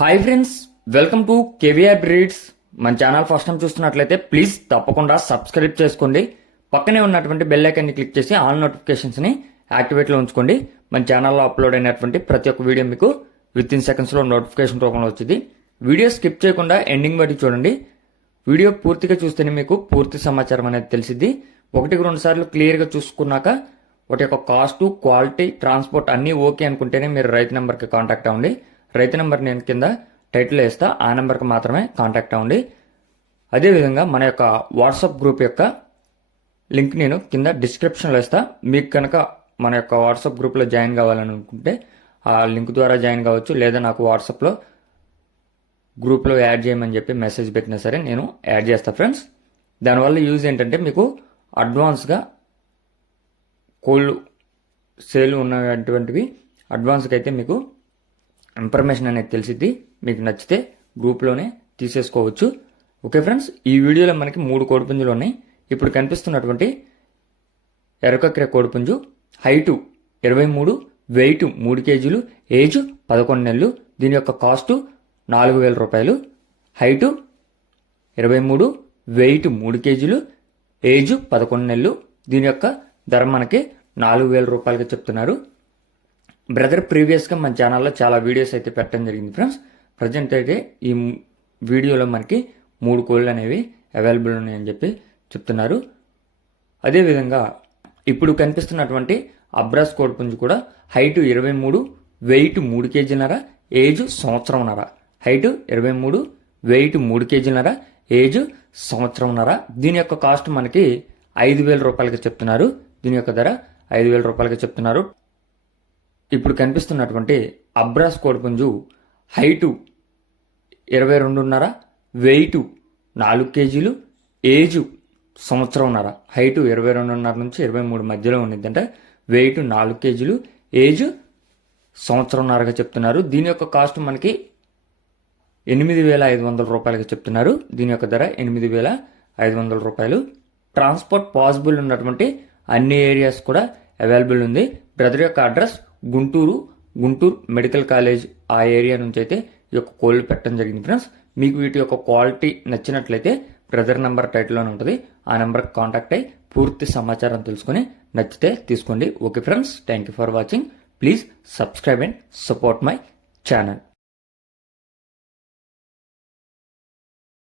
Hi friends, welcome to KVR breeds. మన channel first time చూస్తున్నట్లయితే please తప్పకుండా సబ్స్క్రైబ్ చేసుకోండి. పక్కనే ఉన్నటువంటి బెల్ ఐకాన్ని క్లిక్ చేసి ఆల్ నోటిఫికేషన్స్ని యాక్టివేట్లో ఉంచుకోండి. మన ఛానల్లో అప్లోడ్ అయినటువంటి ప్రతి ఒక్క వీడియో మీకు విత్ ఇన్ సెకండ్స్లో నోటిఫికేషన్ రూపంలో వచ్చింది. వీడియో స్కిప్ చేయకుండా ఎండింగ్ వరకు చూడండి. వీడియో పూర్తిగా చూస్తేనే మీకు పూర్తి సమాచారం అనేది తెలిసిద్ది. 1-2 సార్లు క్లియర్గా చూసుకున్నాక వాటి యొక్క కాస్ట్, క్వాలిటీ, ట్రాన్స్పోర్ట్ అన్నీ ఓకే అనుకుంటేనే మీరు రైతు నెంబర్కి కాంటాక్ట్ అవ్వండి. రైతు నెంబర్ నేను కింద టైటిల్ వేస్తా, ఆ నెంబర్కి మాత్రమే కాంటాక్ట్ అవ్వండి. అదేవిధంగా మన యొక్క వాట్సాప్ గ్రూప్ యొక్క లింక్ నేను కింద డిస్క్రిప్షన్లో వేస్తా. మీకు కనుక మన యొక్క వాట్సాప్ గ్రూప్లో జాయిన్ కావాలని అనుకుంటే ఆ లింక్ ద్వారా జాయిన్ కావచ్చు, లేదా నాకు వాట్సాప్లో గ్రూప్లో యాడ్ చేయమని చెప్పి మెసేజ్ పెట్టినా సరే నేను యాడ్ చేస్తాను ఫ్రెండ్స్. దానివల్ల యూజ్ ఏంటంటే మీకు అడ్వాన్స్గా కోళ్ళు సేల్ ఉన్నటువంటివి అడ్వాన్స్గా అయితే మీకు ఇన్ఫర్మేషన్ అనేది తెలిసిద్ది. మీకు నచ్చితే గ్రూప్లోనే తీసేసుకోవచ్చు. ఓకే ఫ్రెండ్స్, ఈ వీడియోలో మనకి 3 కోడిపుంజులు ఉన్నాయి. ఇప్పుడు కనిపిస్తున్నటువంటి ఎర్రకక్కెర కోడిపుంజు హైటు 23, వెయిట్ 3 కేజీలు, ఏజ్ 11 నెలలు. దీని యొక్క కాస్ట్ 4,000 రూపాయలు. హైటు 23, వెయిట్ 3 కేజీలు, ఏజ్ 11 నెలలు. దీని యొక్క ధర మనకి 4,000 రూపాయలుగా చెప్తున్నారు. బ్రదర్ ప్రీవియస్గా మన ఛానల్లో చాలా వీడియోస్ అయితే పెట్టడం జరిగింది ఫ్రెండ్స్. ప్రజెంట్ అయితే ఈ వీడియోలో మనకి 3 కోళ్ళు అనేవి అవైలబుల్ ఉన్నాయని చెప్పి చెప్తున్నారు. అదేవిధంగా ఇప్పుడు కనిపిస్తున్నటువంటి అబ్రాస్ కోడిపుంజు కూడా హైటు 23, వెయిట్ 3 కేజీలన్నర, ఏజ్ 1.5 సంవత్సరం. హైటు 23, వెయిట్ 3 కేజీలన్నర, ఏజ్ 1.5 సంవత్సరం. దీని యొక్క కాస్ట్ మనకి 5,000 రూపాయలకి చెప్తున్నారు. దీని యొక్క ధర 5,000 రూపాయలకి చెప్తున్నారు. ఇప్పుడు కనిపిస్తున్నటువంటి అబ్రాస్ కోడిపుంజు హైటు 22.5, వెయిట్ 4 కేజీలు, ఏజ్ 1.5 సంవత్సరం. హైటు 22.5 నుంచి 23 మధ్యలో ఉండిద్దంటే, వెయిట్ 4 కేజీలు, ఏజ్ 1.5 సంవత్సరంగా చెప్తున్నారు. దీని యొక్క కాస్ట్ మనకి 8,500 రూపాయలకి చెప్తున్నారు. దీని యొక్క ధర 8,500 రూపాయలు. ట్రాన్స్పోర్ట్ పాసిబుల్ ఉన్నటువంటి అన్ని ఏరియాస్ కూడా అవైలబుల్ ఉంది. బ్రదర్ యొక్క అడ్రస్ గుంటూరు మెడికల్ కాలేజ్, ఆ ఏరియా నుంచి అయితే ఈ యొక్క కోళ్ళు పెట్టడం జరిగింది ఫ్రెండ్స్. మీకు వీటి యొక్క క్వాలిటీ నచ్చినట్లయితే బ్రదర్ నెంబర్ టైటిల్లోనే ఉంటుంది. ఆ నెంబర్కి కాంటాక్ట్ అయ్యి పూర్తి సమాచారం తెలుసుకొని నచ్చితే తీసుకోండి. Okay friends, thank you for watching. Please subscribe and support my channel.